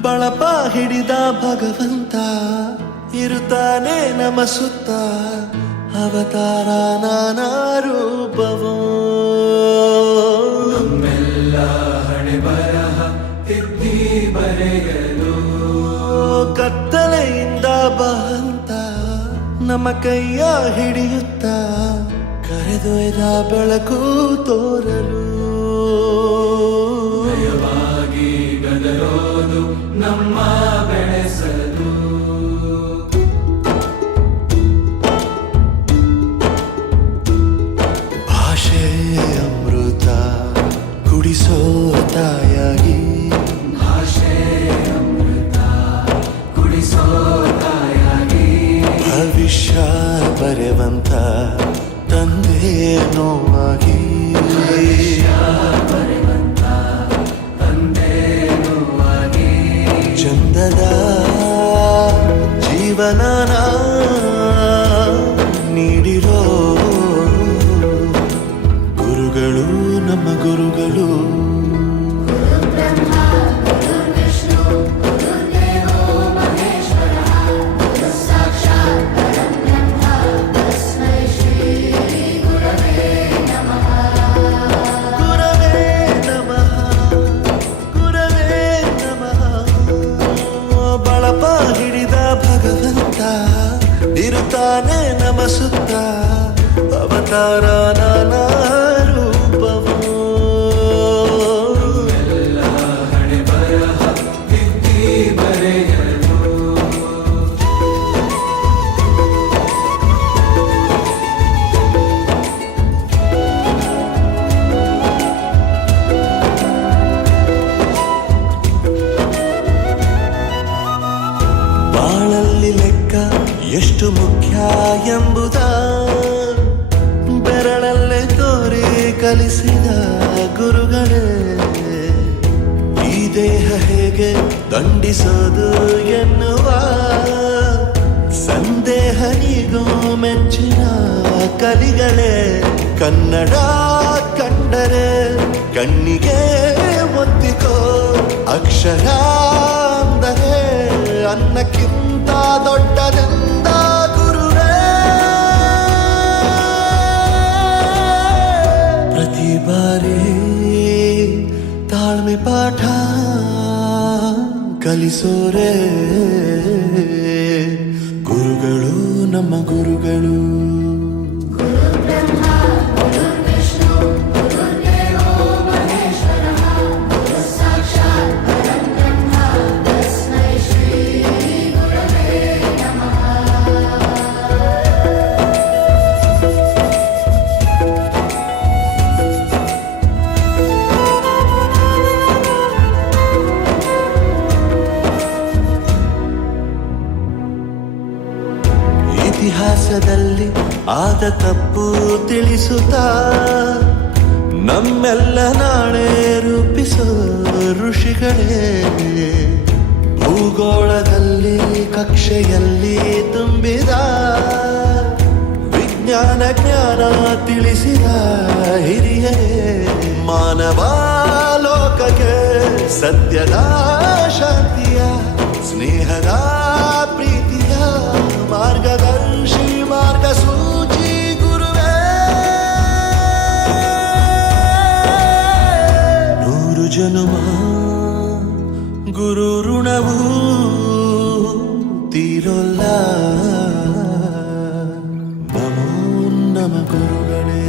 ಬಳಪ ಹಿಡಿದ ಭಗವಂತ ಇರುತ್ತಾನೆ ನಮ ಸುತ್ತ ಅವತಾರ ನಾನಾ ರೂಪವೋ ನಮ್ಮೆಲ್ಲ ಹಣೆ ಬರಹ ತಿದ್ದಿ ಬರೆಯಲು ಕತ್ತಲೆಯಿಂದ ಬಹಂತ ನಮ್ಮ ಕೈಯ ಹಿಡಿಯುತ್ತ ಕರೆದೊಯ್ದ ಬೆಳಕು ತೋರಲು ಭಯವಾಗಿ ಗದರೋದು ನಮ್ಮ ಬೆಳೆಸಲು ಭಾಷೆ ಅಮೃತ ಕುಡಿಸೋ ತಾಯಾಗಿ ಭಾಷೆ ಅಮೃತ ಕುಡಿಸೋ ತಾಯಾಗಿ ಭವಿಷ್ಯ ಬರೆವಂತ ತಂದೆ ನೋವಾಗಿ ಬರೆವಂತ ತಂದೆ ನೋವಾಗಿ ಚಂದದ ಜೀವನನ ನೀಡಿರೋ ಗುರುಗಳು ನಮ್ಮ ಗುರುಗಳು ಗುರವೇ ನಮಃ ಗುರವೇ ನಮಃ ಬಳಪ ಹಿಡಿದ ಭಗವಂತ ಇರುತ್ತಾನೆ ನಮ ಸುತ್ತ ಅವತಾರ ನಾನಾ ರೂಪವೋ ಎಲ್ಲ ಹಣೆ ಬರಹ ತಿದ್ದಿ ಬರೆಯಲು ಬಾಳಲ್ಲಿ ಲೆಕ್ಕ ಎಷ್ಟು ಮುಖ್ಯ ಎಂಬುದ ಬೆರಳಲ್ಲೇ ತೋರಿ ಕಲಿಸಿದ ಗುರುಗಳೇ ಈ ದೇಹ ಹೇಗೆ ದಂಡಿಸೋದು ಎನ್ನುವ ಸಂದೇಹ ನೀಗೂ ಮೆಚ್ಚಿನ ಕಲಿಗಳೇ ಕನ್ನಡ ಕಂಡರೆ ಕಣ್ಣಿಗೆ ಒತ್ತಿಕೋ ಅಕ್ಷರ ಅಂದರೆ ಅನ್ನಕ್ಕಿಂತ ದೊಡ್ಡದೆಂದ ಗುರುವೇ ಪ್ರತಿ ಬಾರಿ ತಾಳ್ಮೆ ಪಾಠ ಕಲಿಸೋರೆ ಗುರುಗಳು ನಮ್ಮ ಗುರುಗಳು ಇತಿಹಾಸದಲ್ಲಿ ಆದ ತಪ್ಪು ತಿಳಿಸುತ್ತಾ ನಮ್ಮೆಲ್ಲ ನಾಳೆ ರೂಪಿಸೋ ಋಷಿಗಳೇ ಭೂಗೋಳದಲ್ಲಿ ಕಕ್ಷೆಯಲ್ಲಿ ತುಂಬಿದ ವಿಜ್ಞಾನ ಜ್ಞಾನ ತಿಳಿಸಿದ ಹಿರಿಯರೇ ಮಾನವ ಲೋಕಕ್ಕೆ ಸತ್ಯದ ಶಾಂತಿಯ ಸ್ನೇಹದ ಪ್ರೀತಿಯ ಮಾರ್ಗದರ್ಶಿ ಮಾರ್ಗ ಸೂಚಿ ಗುರುವೇ ನೂರು ಜನುಮ ಗುರು ಋಣವು ತೀರೋಲ್ಲ ನಮೋ ನಮ ಗುರುಗಳೇ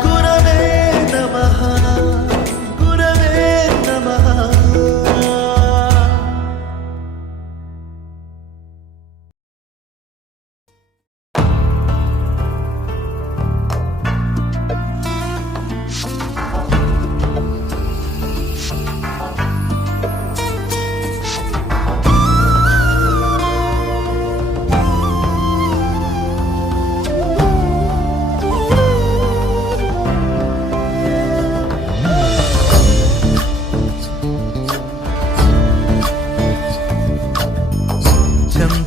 ಗುರವೇ ನಮಃ ಗುರವೇ ನಮಃ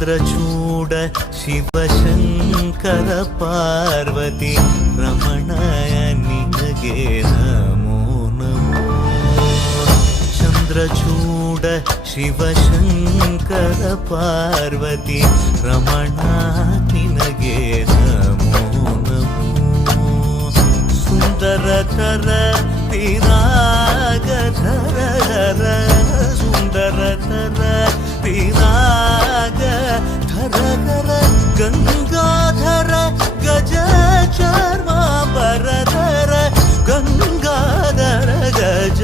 ಚಂದ್ರಚೂಡ ಶಿವಶಂಕರ ಪಾರ್ವತಿ ರಮಣ ನಿನಗೆ ನಮೋ ನಮೋ. ಚಂದ್ರಚೂಡ ಶಿವಶಂಕರ ಪಾರ್ವತಿ ರಮಣ ನಿನಗೆ ನಮೋ ನಮೋ. ಸುಂದರತರ ಪಿರಾಗಧರ ಸುಂದರತರ ಪಿರಾಗಧರ ಗಂಗಾಧರ ಗಜ ಚರ್ಮಾಂಬರಧರ ಗಂಗಾಧರ ಗಜ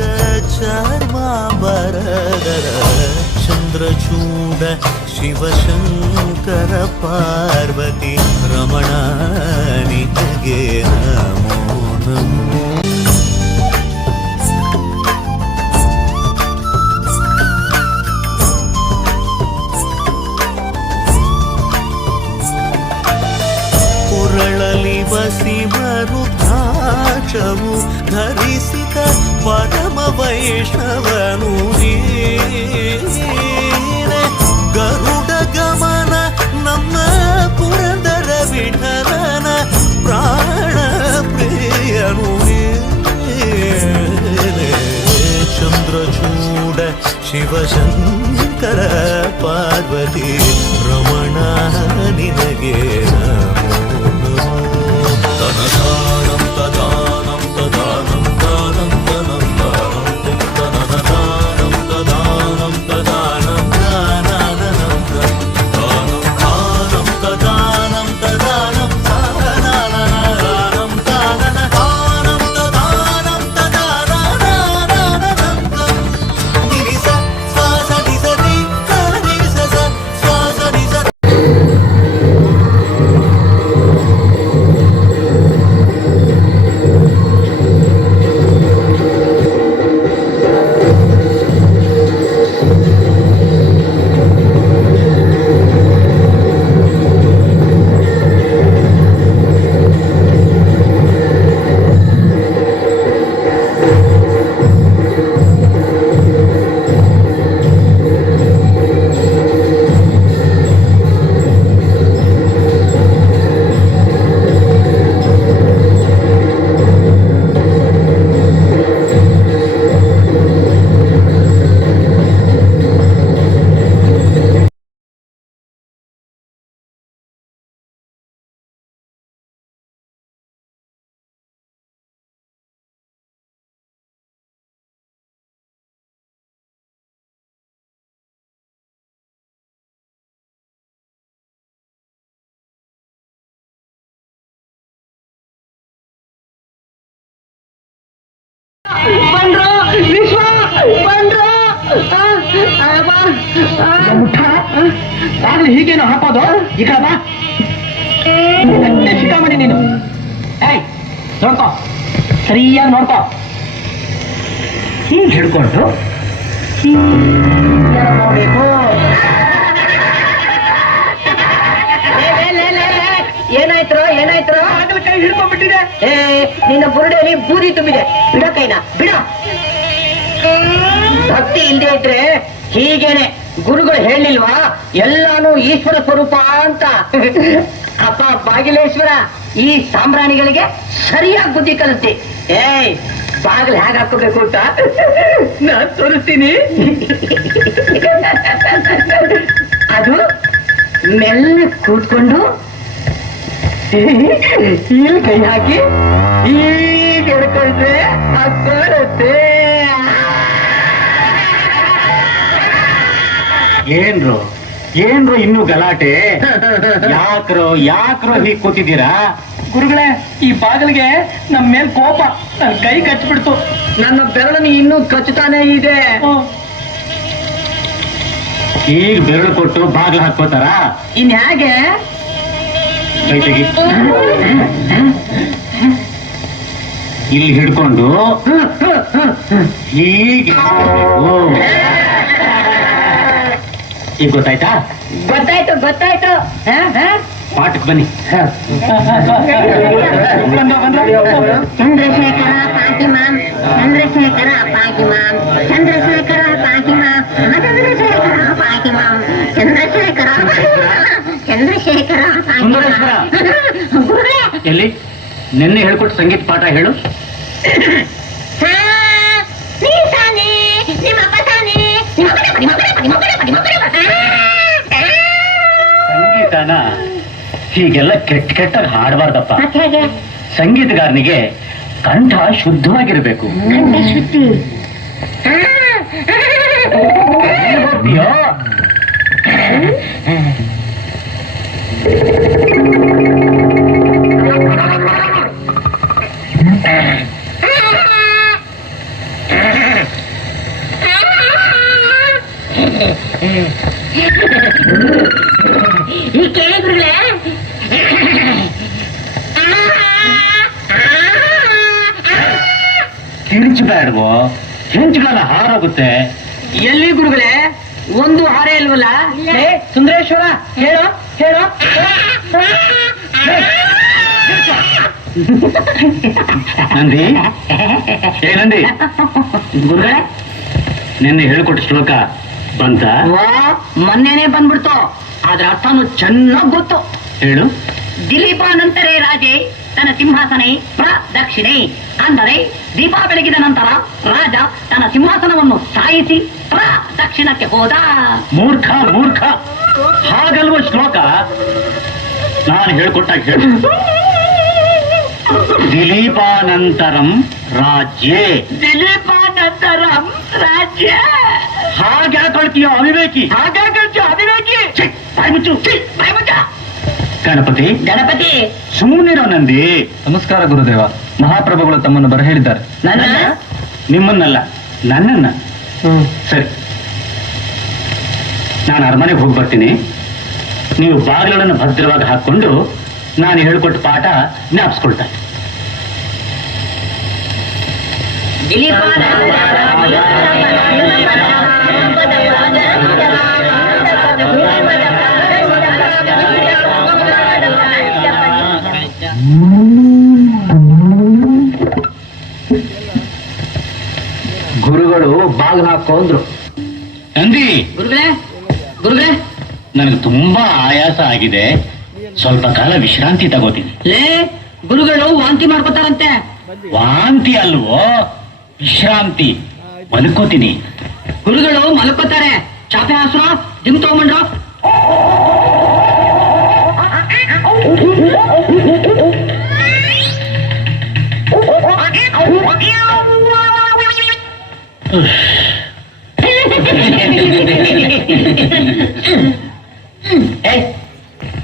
ಚರ್ಮಾಂಬರಧರ. ಚಂದ್ರಚೂಡ ಶಿವಶಂಕರ ಪಾರ್ವತಿ ರಮಣ ನಿನಗೆ ನಮೋ ನಮೋ. ಕೊರಳಲಿ ವಸಿಮರುದ್ರಾಕ್ಷವು ಧರಿಸಿದ ಪರಮ ವೈಷ್ಣವನು ನೀನೆ. ಗರುಡ ಗಮನ ನಮ್ಮ ಪುರಂದರ ವಿಠಲನ ಪ್ರಾಣ ಪ್ರಿಯನು ನೀನೆ. ಚಂದ್ರಚೂಡ ಶಿವಶಂಕರ ಪಾರ್ವತಿ ರಮಣ ನಿನಗೆ ನಮೋ ನಮೋ. ತನದಾನಂ ತದಾನಂ ತದಾನಂ ದಾನಂ ತನಂ ದಾನಂ ತನದಾನಂ ತದಾನಂ ತದಾನಂ ದಾನಂ ದಾನಂ ದಾನಂ ತದಾನಂ ತದಾನಂ ದಾನಂ ದಾನಂ ತದಾನಂ ತದಾನಂ ನಿರಿಸ ಸ್ವಾಸ ನಿಸರಿ ಕರಿಸ ಸ್ವಾಸ ನಿಸ. ಬಂದ್ರು ವಿಶ್ವ ಬಂದ್ರು. ಬಾಗಿಲು ಹೀಗೇನು ಹಾಕೋದು? ಈ ಕಡೆ ಬಾ. ಶಿಖಾಮಣಿ ನೀನು. ಏಯ್ ನೋಡ್ಕೋ, ಸರಿಯಾಗಿ ನೋಡ್ಕೋ. ಹೀಗೆ ಹಿಡ್ಕೊಂಡು ನೋಡ್ಬೇಕು. ಏನಾಯ್ತು ಏನಾಯ್ತು? ಬಾಗಿಲು ಕೈ ಹಿಡ್ಕೊಂಡ್ಬಿಟ್ಟಿದೆ. ನಿನ್ನ ಬುರುಡೆಯಲ್ಲಿ ಬೂದಿ ತುಂಬಿದೆ. ಬಿಡ ಕೈನ ಬಿಡ. ಭಕ್ತಿ ಇಲ್ಲದೆ ಇದ್ರೆ ಹೀಗೇನೆ. ಗುರುಗಳು ಹೇಳಿಲ್ವಾ ಎಲ್ಲಾನು ಈಶ್ವರ ಸ್ವರೂಪ ಅಂತ? ಅಪ್ಪ ಬಾಗಿಲೇಶ್ವರ ಈ ಸಾಂಬ್ರಾಣಿಗಳಿಗೆ ಸರಿಯಾಗಿ ಬುದ್ಧಿ ಕಲಿಸ್ತಿ. ಏಯ್ ಬಾಗಿಲು ಹೇಗೆ ಹಾಕೋಬೇಕು ಅಂತ ನಾನ್ ತೋರಿಸ್ತೀನಿ. ಅದು ಮೆಲ್ಲ ಕೂತ್ಕೊಂಡು ಇಲ್ಲಿ ಕೈ ಹಾಕಿ ಈಗ ಹಿಡ್ಕೊಂಡ್ರೆ ಹಾಕೊಳ್ಳುತ್ತೆ. ಏನ್ರು ಏನ್ರು ಇನ್ನು ಗಲಾಟೆ? ಯಾಕ್ರೋ ಹೀಗ್ ಕೂತಿದ್ದೀರಾ? ಗುರುಗಳೇ, ಈ ಬಾಗಿಲಿಗೆ ನಮ್ಮ ಮೇಲ್ ಕೋಪ. ನನ್ನ ಕೈ ಕಚ್ಚಿಬಿಡ್ತು. ನನ್ನ ಬೆರಳನ್ನು ಇನ್ನೂ ಕಚ್ಚುತ್ತಾನೆ ಇದೆ. ಈಗ ಬೆರಳು ಕೊಟ್ಟು ಬಾಗಿಲು ಹಾಕೋತಾರ? ಇನ್ ಹೇಗೆ? ಕೈ ತೆಗಿ. ಇಲ್ಲಿ ಹಿಡ್ಕೊಂಡು ಹೀಗೆ ಈಗ ಗೊತ್ತಾಯ್ತಾ? ಗೊತ್ತಾಯ್ತು ಗೊತ್ತಾಯ್ತು. ಪಾಠಕ್ಕೆ ಬನ್ನಿ. ಚಂದ್ರಶೇಖರ ಪಾಕಿಮಾಂ, ಚಂದ್ರಶೇಖರ ಪಾಕಿಮಾಂ, ಚಂದ್ರಶೇಖರ ಪಾಕಿಮಾಂ, ಚಂದ್ರಶೇಖರ ಪಾಕಿಮಾಂ, ಚಂದ್ರಶೇಖರ ಚಂದ್ರಶೇಖರ ಪಾಂಚಿ ಸುಂದರೇಶ್ವರ. ಮಾಮ್. ಗುರುಗಳೇ ಎಲ್ಲಿ ನಿನ್ನೆ ಹೇಳ್ಕೊಟ್ಟು ಸಂಗೀತ ಪಾಠ ಹೇಳು. ಹಾ, ನೀನ್ ತಾನೇ ನಿಮ್ಮ ಅಪ್ಪ ತಾನೇ ಸಂಗೀತನ ಹೀಗೆಲ್ಲ ಕೆಟ್ಟ ಕೆಟ್ಟಾಗಿ ಹಾಡಬಾರ್ದಪ್ಪ. ಮತ್ತೆ ಹೇಗೆ ಸಂಗೀತಗಾರನಿಗೆ ಕಂಠ ಶುದ್ಧವಾಗಿರ್ಬೇಕು. ಗಂಡ ಶುದ್ಧಿ. ಹಾ, ಅಯ್ಯೋ, ಈ ಕೇಳಿ ಗುರುಗಳೇ. ಕಿರಿಚಬೇಡವೋ, ಹೆಂಚುಗಳೆಲ್ಲ ಹಾರೋಗುತ್ತೆ. ಎಲ್ಲಿ ಗುರುಗಳೇ ಒಂದು ಹಾರೆ ಇಲ್ವಲ್ಲ? ಏ, ಸುಂದರೇಶ್ವರ ಹೇಳೋ ಹೇಳೋ. ನಂದಿ, ಏ ನಂದಿ, ಗುರುಗಳೇ ನಿನ್ನೆ ಹೇಳ್ಕೊಟ್ಟ ಶ್ಲೋಕ ಬಂತ? ವಾ, ಮೊನ್ನೆನೆ ಬಂದ್ಬಿಡ್ತು. ಅದ್ರ ಅರ್ಥನು ಚೆನ್ನಾಗ್ ಗೊತ್ತು. ಹೇಳು. ದಿಲೀಪಾನಂತರೇ ರಾಜೇ ತನ್ನ ಸಿಂಹಾಸನೆ ಪ್ರದಕ್ಷಿಣೆ. ಅಂದರೆ ದೀಪ ಬೆಳಗಿದ ನಂತರ ರಾಜ ತನ್ನ ಸಿಂಹಾಸನವನ್ನು ಸಾಯಿಸಿ ಪ್ರದಕ್ಷಿಣಕ್ಕೆ ಹೋದ. ಮೂರ್ಖ ಮೂರ್ಖ, ಹಾಗಲ್ವ ಶ್ಲೋಕ? ನಾನು ಹೇಳ್ಕೊಟ್ಟಾಗ ಹೇಳು. ದಿಲೀಪಾನಂತರಂ ರಾಜ್ಯೇ. ದಿಲೀಪಾನಂತರಂ ರಾಜ್ಯ. ಹಾಗೆ ಕಳ್ತೀಯೋ ಅವಿವೇಕಿ. ಹಾಗಾಗಿ ಅವಿವೇಕಿ. ಛೀ, ಬಾಯ್ ಮುಚ್ಚು. ಛೀ, ಬಾಯ್ ಮುಚ್ಚ. ಗಣಪತಿ ಗಣಪತಿ ಸುಮ್ಮನಿರೋ ನಂದಿ. ನಮಸ್ಕಾರ ಗುರುದೇವ. ಮಹಾಪ್ರಭುಗಳು ತಮ್ಮನ್ನು ಬರ ಹೇಳಿದ್ದಾರೆ. ನನ್ನ ನಿಮ್ಮನ್ನಲ್ಲ, ನನ್ನನ್ನ. ಸರಿ, ನಾನು ಅರಮನೆಗೆ ಹೋಗಿ ಬರ್ತೀನಿ. ನೀವು ಬಾಗಿಲನ್ನು ಭದ್ರವಾಗಿ ಹಾಕೊಂಡು ನಾನು ಹೇಳ್ಕೊಟ್ಟ ಪಾಠ ಜ್ಞಾಪಿಸ್ಕೊಳ್ತಾ. ಗುರುಗಳು ಬಾಗಿಲು ಹಾಕೊಂಡ್ರು. ನಂದಿ, ಗುರುಗಳೇ ಗುರುಗಳೇ ನನಗೆ ತುಂಬಾ ಆಯಾಸ ಆಗಿದೆ, ಸ್ವಲ್ಪ ಕಾಲ ವಿಶ್ರಾಂತಿ ತಗೋತೀನಿ. ಲೇ, ಗುರುಗಳು ವಾಂತಿ ಮಾಡ್ಕೊತಾರಂತೆ. ವಾಂತಿ ಅಲ್ವೋ, ವಿಶ್ರಾಂತಿ. ಮಲ್ಕೋತೀನಿ. ಗುರುಗಳು ಮಲ್ಕೋತಾರೆ. ಚಾಪೆ ಹಾಸ್ರ, ದಿಮ್ ತಗೊಂಡ್ರು.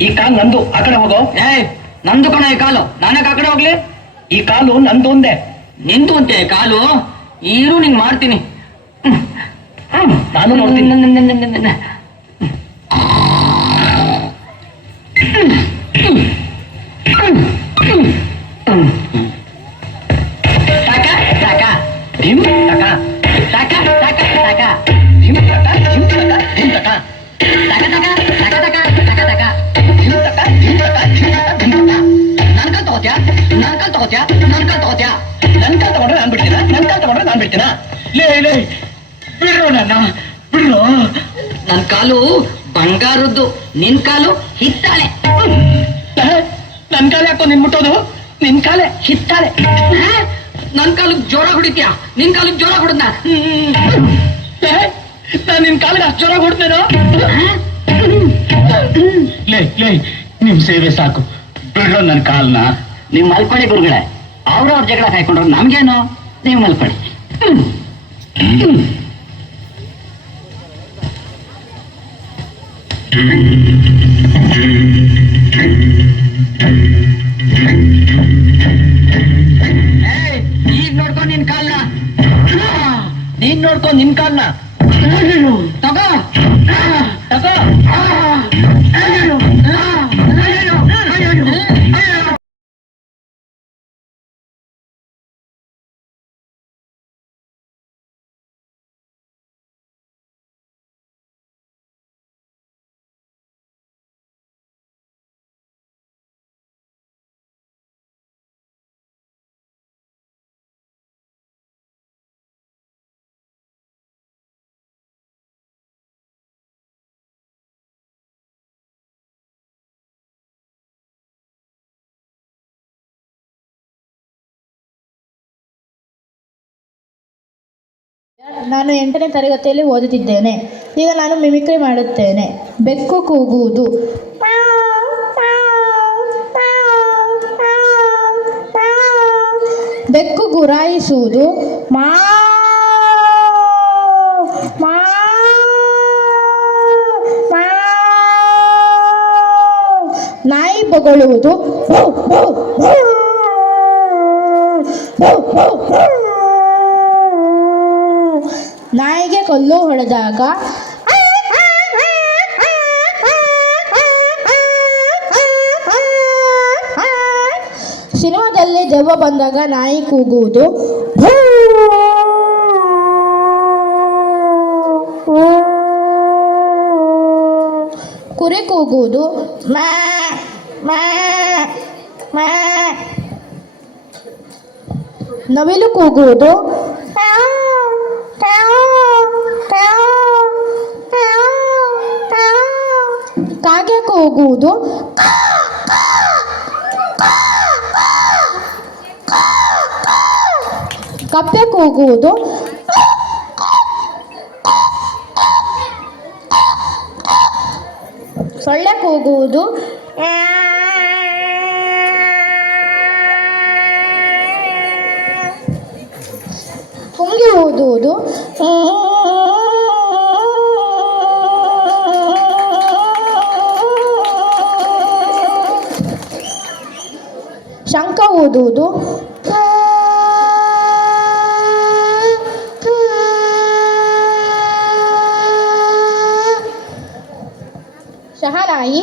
ಈ ಕಾಲು ನಂದು, ಆ ಕಡೆ ಹೋಗೋ. ನಂದು ಕಣ ಈ ಕಾಲು, ನಾನಕ್ಕೆ ಆ ಕಡೆ ಹೋಗ್ಲಿ? ಈ ಕಾಲು ನಂದು ಒಂದೇ. ನಿಂತು ಅಂತೆ ಕಾಲು. ಈರು ನಿಂಗ್ ಮಾಡ್ತೀನಿ. ನಾನು ನೋಡ್ತೀನಿ. ಟಕ ಟಕ ಧಿಮ್ ಟಕ, ಟಕ ಟಕ ಟಕ ಧಿಮ್ ಟಕ, ಧಿಮ್ ಟಕ, ಧಿಮ್ ಟಕ, ಟಕ ಟಕ ಟಕ ಟಕ ಟಕ ಟಕ. ಧಿಮ್ ಟಕ, ಧಿಮ್ ಟಕ, ಧಿಮ್ ಟಕ, ಧಿಮ್ ಟಕ. ನನ್ ಕಾಲ್ ತಗೋತ್ಯಾ, ನನ್ ಕಾಲ್ ತಗೋತ್ಯಾ, ನನ್ ಕಾಲ್ ತಗೋತ್ಯಾ. ನನ್ ಕಾಲ್ ತಗೊಂಡ್ರೆ ನಾನ್ ಬಿಡ್ತೀನ, ನನ್ ಕಾಲ್ ತಗೊಂಡ್ರೆ ನಾನ್ ಬಿಡ್ತೀನ. ಲೇ ಲೇ, ಬಿಡ್ರೋ ನನ್ನ, ಬಿಡ್ರೋ. ನನ್ ಕಾಲು ಬಂಗಾರದ್ದು, ನಿನ್ ಕಾಲು ಹಿತ್ತಾಳೆ. ನನ್ ಕಾಲ ಯಾಕೋ ನಿನ್ ಮುಟ್ಟೋದು? ನಿನ್ ಕಾಲೇ ಹಿತ್ತಾಳೆ. ನನ್ ಕಾಲಿಗೆ ಜೋರ ಹೊಡಿತ್ಯಾ, ನಿನ್ ಕಾಲಿಗೆ ಜೋರ ಹೊಡೆದ್ನ. ನಾನ್ ನಿನ್ ಕಾಲಿಗೆ ಅಷ್ಟು ಜೋರಾಗಿ ಹೊಡ್ತೇನೋ? ಲೇ ಲೇ, ನಿಮ್ ಸೇವೆ ಸಾಕು, ಬಿಡ್ರೋ ನನ್ ಕಾಲ್ನ. ನೀವ್ ಮಲ್ಕೊಳ್ಳಿ ಗುರುಗಳೇ. ಅವ್ರವ್ರ ಜಗಳ ಕಾಯ್ಕೊಂಡ್ರು ನಮ್ಗೇನು, ನೀವ್ ಮಲ್ಕೊಳ್ಳಿ. ಈಗ ನೋಡ್ಕೊ ನಿನ್ ಕಾಲ್ನ. ನೀನ್ ನೋಡ್ಕೊ ನಿನ್ ಕಾಲ್ನ. ತಗೋ ತಗೋ. ನಾನು 8ನೇ ತರಗತಿಯಲ್ಲಿ ಓದುತ್ತಿದ್ದೇನೆ. ಈಗ ನಾನು ಮಿಮಿಕ್ರಿ ಮಾಡುತ್ತೇನೆ. ಬೆಕ್ಕು ಕೂಗುವುದು. ಬೆಕ್ಕು ಗುರಾಯಿಸುವುದು. ನಾಯಿ ಬೊಗಳುವುದು. ನಾಯಿಗೆ ಕಲ್ಲು ಹೊಡೆದಾಗ ಸಿನಿಮಾದಲ್ಲಿ ದೆವ್ವ ಬಂದಾಗ ನಾಯಿ ಕೂಗುವುದು. ಕುರಿ ಕೂಗುವುದು. ನವಿಲು ಕೂಗುವುದು. ಕಾಗೆ ಕೂಗುವುದು. ಕಪ್ಪೆ ಕೂಗುವುದು. ಸೊಳ್ಳೆ ಕೂಗುವುದು. ಪುಂಗಿ ಊದುವುದು. ಶಂಖ ಊದುವುದು. ಶಹನಾಯಿ.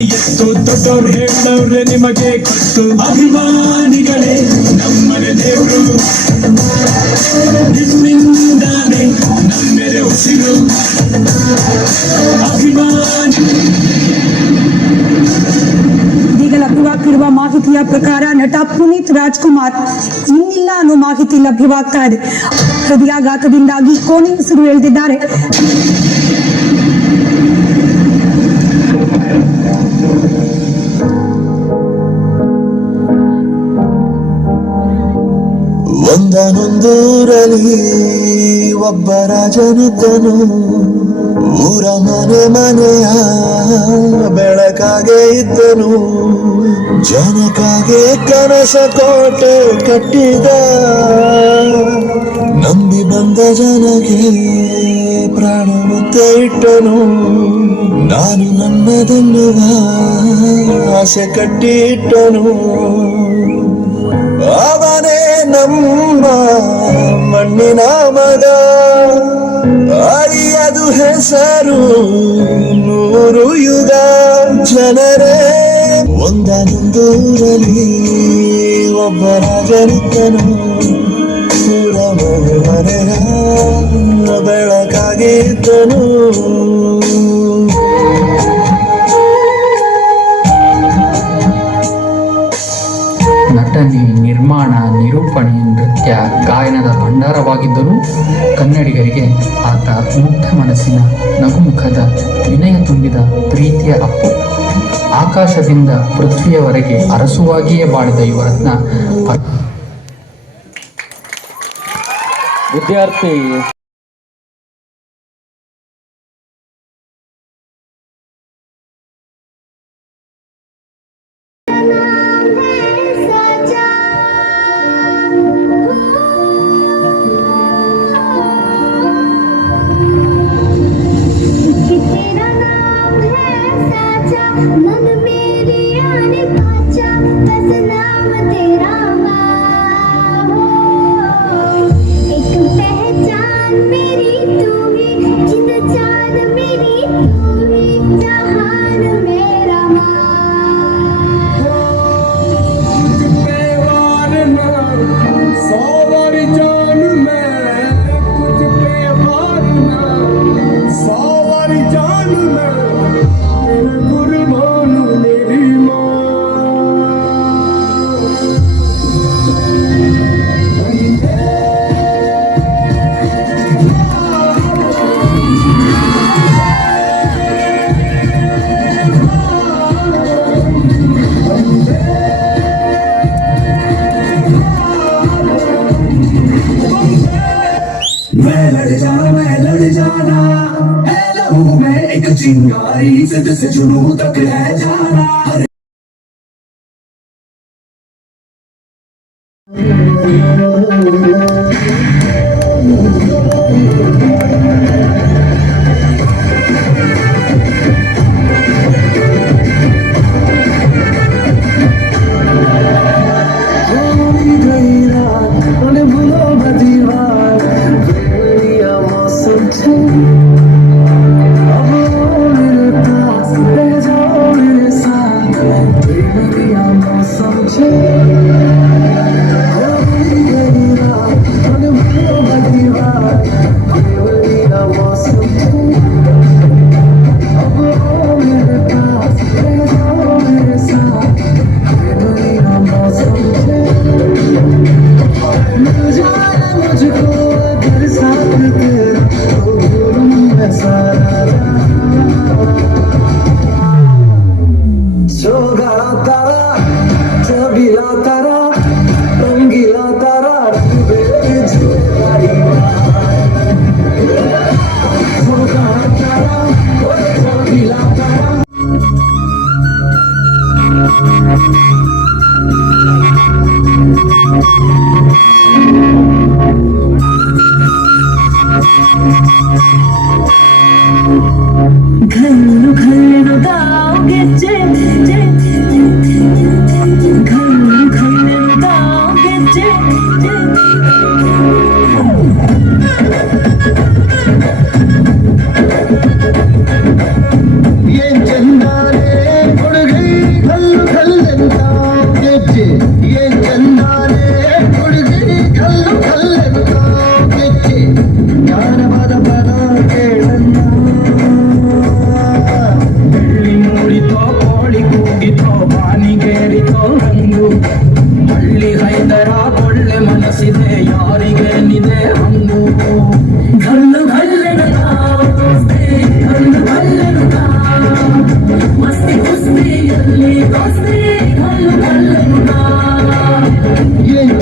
ಎಷ್ಟು ದೊಡ್ಡವ್ರು ಹೇಳವ್ರೆ ನಿಮಗೆ ಗೊತ್ತು, ಅಭಿಮಾನಿಗಳೇ ನಮ್ಮನೆ ದೇವರು, ನಿಮ್ಮಿಂದಾನೆ ನಮ್ಮೆರೆ ಉಸಿರು ಅಭಿಮಾನಿ. ಈಗ ಲಭ್ಯವಾಗ್ತಿರುವ ಮಾಹಿತಿಯ ಪ್ರಕಾರ ನಟ ಪುನೀತ್ ರಾಜ್ಕುಮಾರ್ ಇನ್ನಿಲ್ಲ ಅನ್ನೋ ಮಾಹಿತಿ ಲಭ್ಯವಾಗ್ತಾ ಇದೆ. ಹೃದಯಾಘಾತದಿಂದಾಗಿ ಕೊನೆ ಉಸಿರು ಎಳೆದಿದ್ದಾರೆ. ಒಂದನೊಂದೂರಲ್ಲಿ ಒಬ್ಬ ರಾಜನಿದ್ದನು, ಊರ ಮನೆ ಮನೆಯ ಬೆಳಕಾಗೆ ಇದ್ದನು, ಜನಕಾಗೆ ಕನಸ ಕೋಟೆ ಕಟ್ಟಿದ, ನಂಬಿ ಬಂದ ಜನಗೆ ಪ್ರಾಣ ಮುತ್ತೆ ಇಟ್ಟನು, ನಾನು ನನ್ನದೆನ್ನುವ ಆಸೆ ಕಟ್ಟಿ ಇಟ್ಟನು, ಅವನೇ ನಮ್ಮ ಮಣ್ಣಿನ ಮಗ, ಅಳಿಯದು ಹೆಸರು 100 ಯುಗ. ಜನರೇ ಒಂದನೊಂದೂರಲ್ಲಿ ಒಬ್ಬ ರಾಜನಿದ್ದನು, ಊರ ಮನೆ ಮನೆಯ ಬೆಳಕಾಗಿದ್ದನು. ನಟನೆ, ನಿರ್ಮಾಣ, ನಿರೂಪಣೆ, ನೃತ್ಯ, ಗಾಯನದ ಭಂಡಾರವಾಗಿದ್ದರೂ ಕನ್ನಡಿಗರಿಗೆ ಆತ ಮುಗ್ಧ ಮನಸ್ಸಿನ ನಗುಮುಖದ ವಿನಯ ತುಂಬಿದ ಪ್ರೀತಿಯ ಅಪ್ಪು. ಆಕಾಶದಿಂದ ಪೃಥ್ವಿಯವರೆಗೆ ಅರಸುವಾಗಿಯೇ ಬಾಳಿದ ಯುವರತ್ನ ವಿದ್ಯಾರ್ಥಿ मैं लड़ जाना है लहू में एक चिंगारी जिद से जुनून तक रह जाना घल्लू घल्लू दाव ಗೆಜ್ಜೆ घल्लू घल्लू दाव ಗೆಜ್ಜೆ ಏನ್ ಚಂದಾನೆ ಹುಡುಗಿ ಕಲ್ಲು ಕಲ್ಲೆಂತಾವ್ ಗೆಜ್ಜೆ ಏನ್ ಚಂದಾನೆ ಹುಡುಗಿ ಕಲ್ಲು ಕಲ್ಲೆಂತಾವ್ ಗೆಜ್ಜೆ ಜ್ಞಾನವಾದ ಪದ ಕೇಳನ್ನ ಬೆಳ್ಳಿ ಮೂಡಿತೋ ಕೋಳಿ ಕೂಗಿತೋ ಬಾನಿಗೇರಿತೋ ರಂಗು ಹಳ್ಳಿ ಹೈದರ ಒಳ್ಳೆ ಮನಸ್ಸಿದೆ ಯಾರಿಗೇನಿದೆ ಹಂಗು घल्लू घल्लू दाव ದೋಸ್ತಿ घल्लू घल्लू दाव ಮಸ್ತಿ ಕುಸ್ತಿಯಲ್ಲಿ ದೋಸ್ತಿ घल्लू घल्लू दाव ಏನ್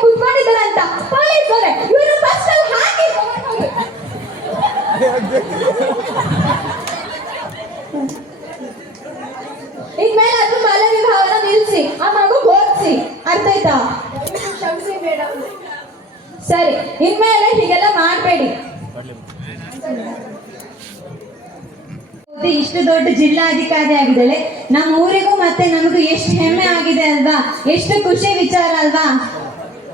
ಕುತ್ಕೊಂಡಿದ್ದಾರಂತ ಪೊಲೀಸ್ ಇವರು ಫಸ್ಟ್ ಹಾಕಿ ಇನ್ಮೇಲೆ ಅದು ಬಾಲ್ಯ ವಿವಾಹನ ನಿಲ್ಸಿ ಆ ಮಗು ಓದಿಸಿ ಅರ್ಥ ಆಯ್ತಾ? ಕ್ಷಮಿಸಿ ಮೇಡಮ್. ಸರಿ, ಇನ್ಮೇಲೆ ಹೀಗೆಲ್ಲ ಮಾಡಬೇಡಿ. ಇಷ್ಟು ದೊಡ್ಡ ಜಿಲ್ಲಾಧಿಕಾರಿ ಆಗಿದ್ದಾಳೆ, ನಮ್ಮ ಊರಿಗೂ ಮತ್ತೆ ನಮಗೂ ಎಷ್ಟು ಹೆಮ್ಮೆ ಆಗಿದೆ ಅಲ್ವಾ, ಎಷ್ಟು ಖುಷಿ ವಿಚಾರ ಅಲ್ವಾ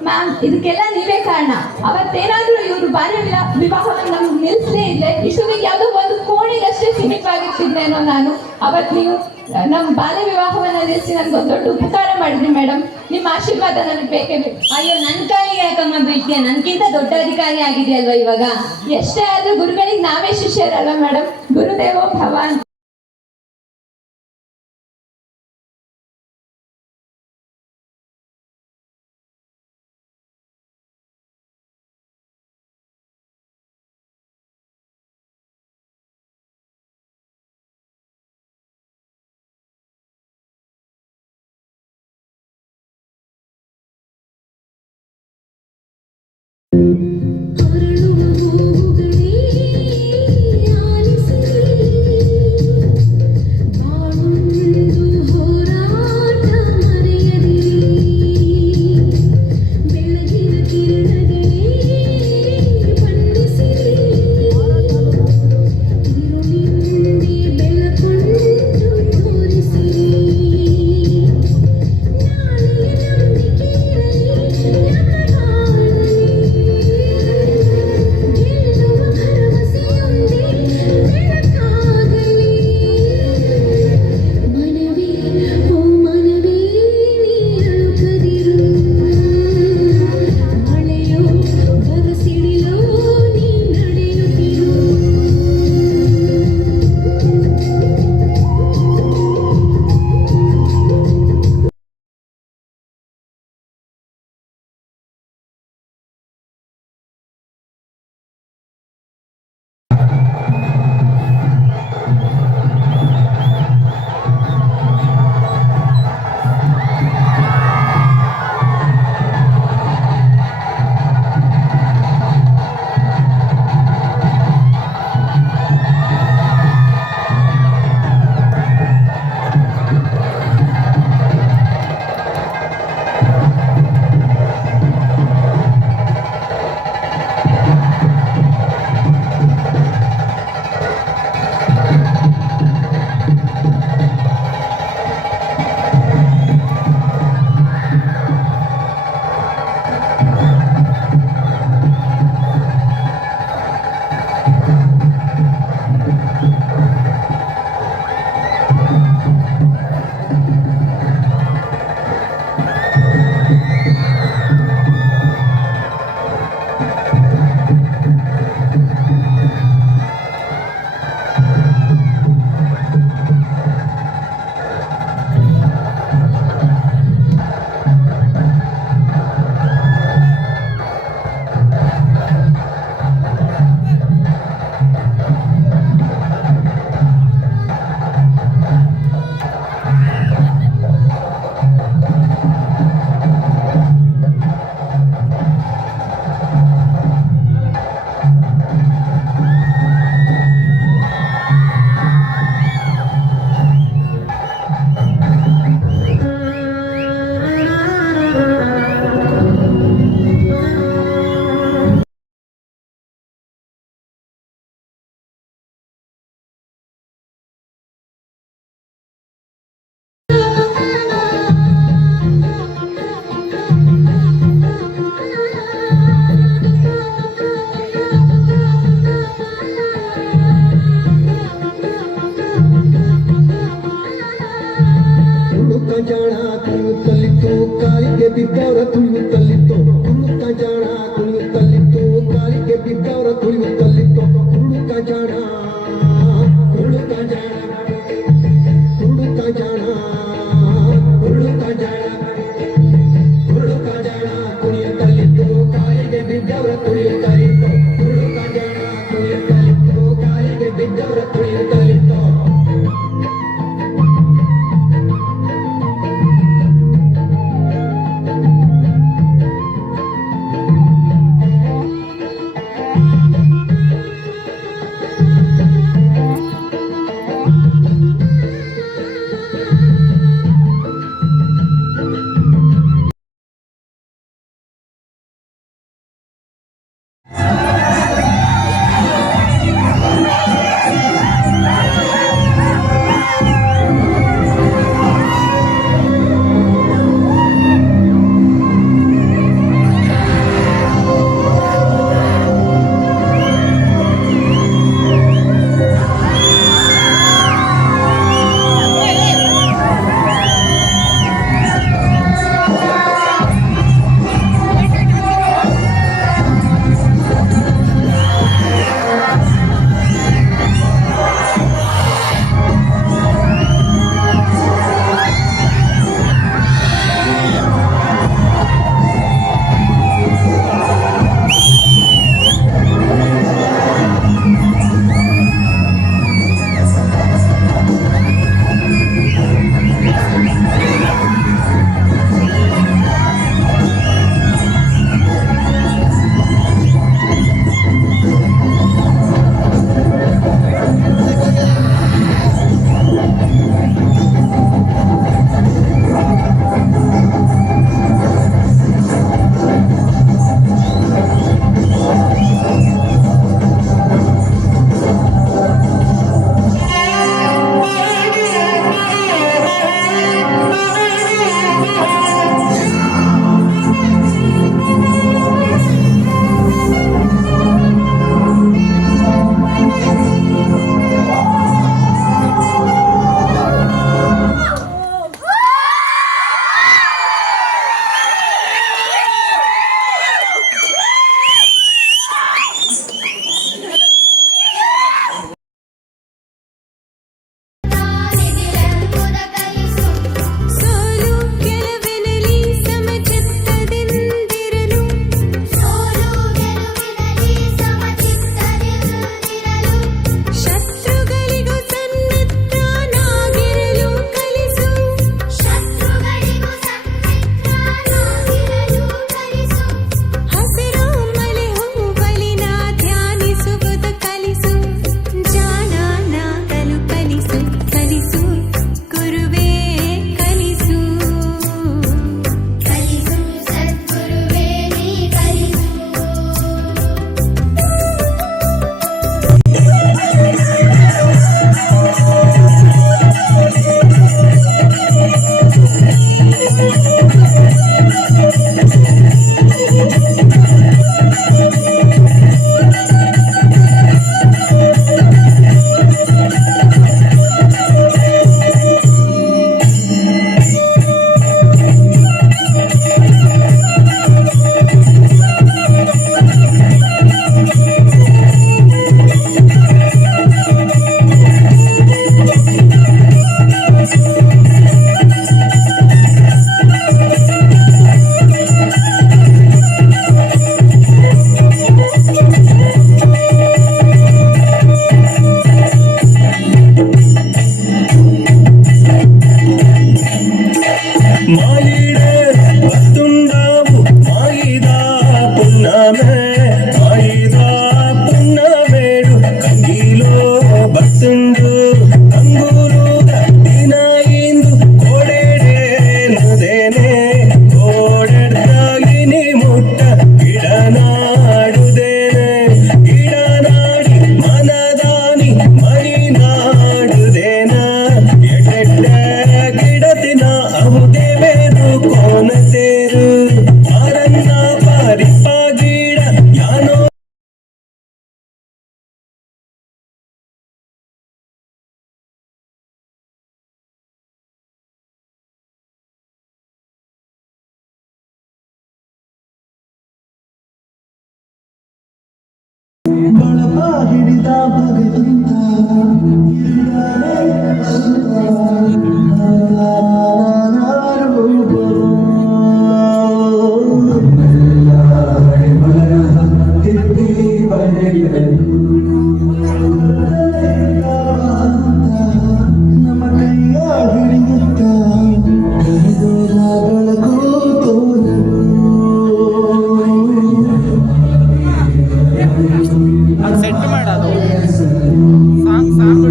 ಮ್ಯಾಮ್. ಇದಕ್ಕೆಲ್ಲ ನೀವೇ ಕಾರಣ. ಅವತ್ತೇನಾದ್ರೂ ಇವರು ಬಾಲ್ಯ ವಿವಾಹವನ್ನು ನಮ್ಗೆ ನಿಲ್ಲಿಸಲೇ ಇದ್ರೆ ಇಷ್ಟೊತ್ತಿಗೆ ಯಾವುದೋ ಒಂದು ಕೋಣೆಗಷ್ಟೇ ಸೀಮಿತವಾಗಿರ್ತಿದ್ನೇನೋ ನಾನು. ಅವತ್ತು ನೀವು ನಮ್ಮ ಬಾಲ್ಯ ವಿವಾಹವನ್ನ ನಿಲ್ಲಿಸಿ ನನ್ಗೊಂದು ದೊಡ್ಡ ಉಪಕಾರ ಮಾಡಿದ್ರಿ ಮೇಡಮ್. ನಿಮ್ಮ ಆಶೀರ್ವಾದ ನನಗೆ ಬೇಕೇ ಬೇಕು. ಅಯ್ಯೋ, ನನ್ನ ಕಾಲಿಗೆ ಯಾಕಮ್ಮ ಬೀಳ್ತೀಯ? ನನ್ಗಿಂತ ದೊಡ್ಡ ಅಧಿಕಾರಿ ಆಗಿದೆಯಲ್ವಾ ಇವಾಗ. ಎಷ್ಟೇ ಆದ್ರೂ ಗುರುಗಳಿಗೆ ನಾವೇ ಶಿಷ್ಯರಲ್ವಾ ಮೇಡಮ್? ಗುರುದೇವೋ ಭವ ಅಂತ. ಹೊರಳುವ ಹೂವುಗಳೇ ಆಲಿಸಿರಿ ಬಿದ್ದವರ ತುಳಿಯುತ್ತಲಿತ್ತು ಹುಡುಕ ಜಾಣ ಕುಣಿಯುತ್ತಲಿತ್ತು ಕಾಲಿಗೆ ಬಿದ್ದವರ ತುಳಿಯುತ್ತಲಿತ್ತು ಹುಡುಕ ಜಾಣ ಹುಡುಕ ಜಾಣ ಹುಡುಕ ಜಾಣ ಹುಡುಕ ಜಾಣ ಹುಡುಕ ಜಾಣ ಕುಣಿಯುತ್ತಲಿತ್ತು ಕಾಲಿಗೆ ಬಿದ್ದವರ ತುಳಿಯುತ್ತಲಿತ್ತು ಹುಡುಕ ಜಾಣ ಕುಣಿಯುತ್ತಲಿತ್ತು ಕಾಲಿಗೆ ಬಿದ್ದವರ ತುಳಿಯುತ್ತಲಿತ್ತು ಭಗವಂತ ನಮ್ಮ ಕೈಯ ಹಿಡಿಯುತ್ತ ಕರೆದೋರ ಬೆಳಕು ತೋರು ಸೆಟ್ ಮಾಡೋದು ಸಾಂಗ್ ಸಾಂಗ್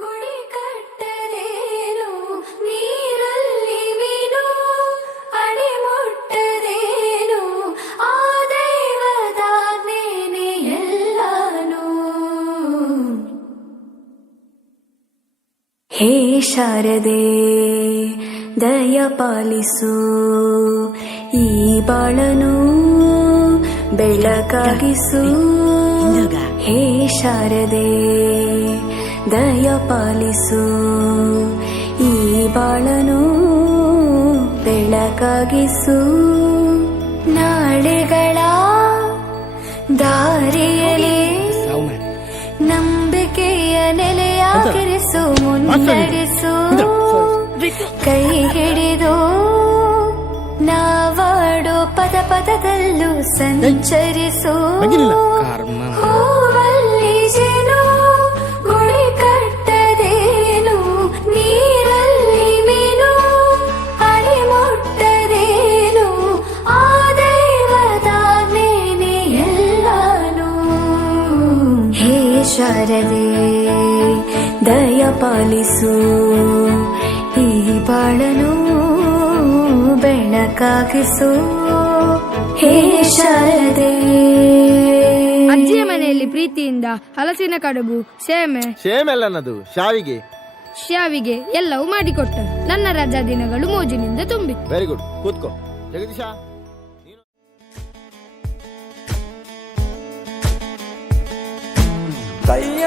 ಗುಡಿ ಕಟ್ಟದೇನು ನೀರಲ್ಲಿ ಮೀನು ಅಡಿ ಮುಟ್ಟದೇನು ಆ ದೈವದಾಜ್ಞೆನೇ ಎಲ್ಲಾನು. ಹೇ ಶಾರದೆ ದಯ ಪಾಲಿಸು ಈ ಬಾಳನು ಬೆಳಕಾಗಿಸು. ಹೇ ಶಾರದೆ ದಯ ಪಾಲಿಸು ಈ ಬಾಳನು ಬೆಳಕಾಗಿಸು. ನಾಳೆಗಳ ದಾರಿಯಲ್ಲಿ ನಂಬಿಕೆಯ ನೆಲೆಯಾಗಿರಿಸು, ಮುನ್ನಡೆಸು. ಕೈ ಹಿಡಿದು ನಾವಾಡೋ ಪದ ಪದದಲ್ಲೂ ಸಂಚರಿಸು. ಹೂವಲ್ಲಿ ಜೇನು ಗುಡಿ ಕಟ್ಟದೇನು ನೀರಲ್ಲಿ ಮೀನು ಅಡಿ ಮುಟ್ಟದೇನು ಆ ದೈವದಾಜ್ಞೆನೇ ಎಲ್ಲಾನು. ಹೇ ಶಾರದೆ ದಯ ಪಾಲಿಸು ಈ ಬಾಳನು ಬೆಳಕಾಗಿಸು. ಹೇ ಶಾರದೆ. ಅಜ್ಜಿಯ ಮನೆಯಲ್ಲಿ ಪ್ರೀತಿಯಿಂದ ಹಲಸಿನ ಕಡುಬು, ಸೇಮೆಲ್ಲ ನನ್ನದು ಶಾವಿಗೆ ಶ್ಯಾವಿಗೆ ಎಲ್ಲವೂ ಮಾಡಿಕೊಟ್ಟರು. ನನ್ನ ರಜಾ ದಿನಗಳು ಮೋಜಿನಿಂದ ತುಂಬಿತ್ತು. ವೆರಿ ಗುಡ್, ಕೂತ್ಕೋ ಜಗದೀಶ. ಕೈಯ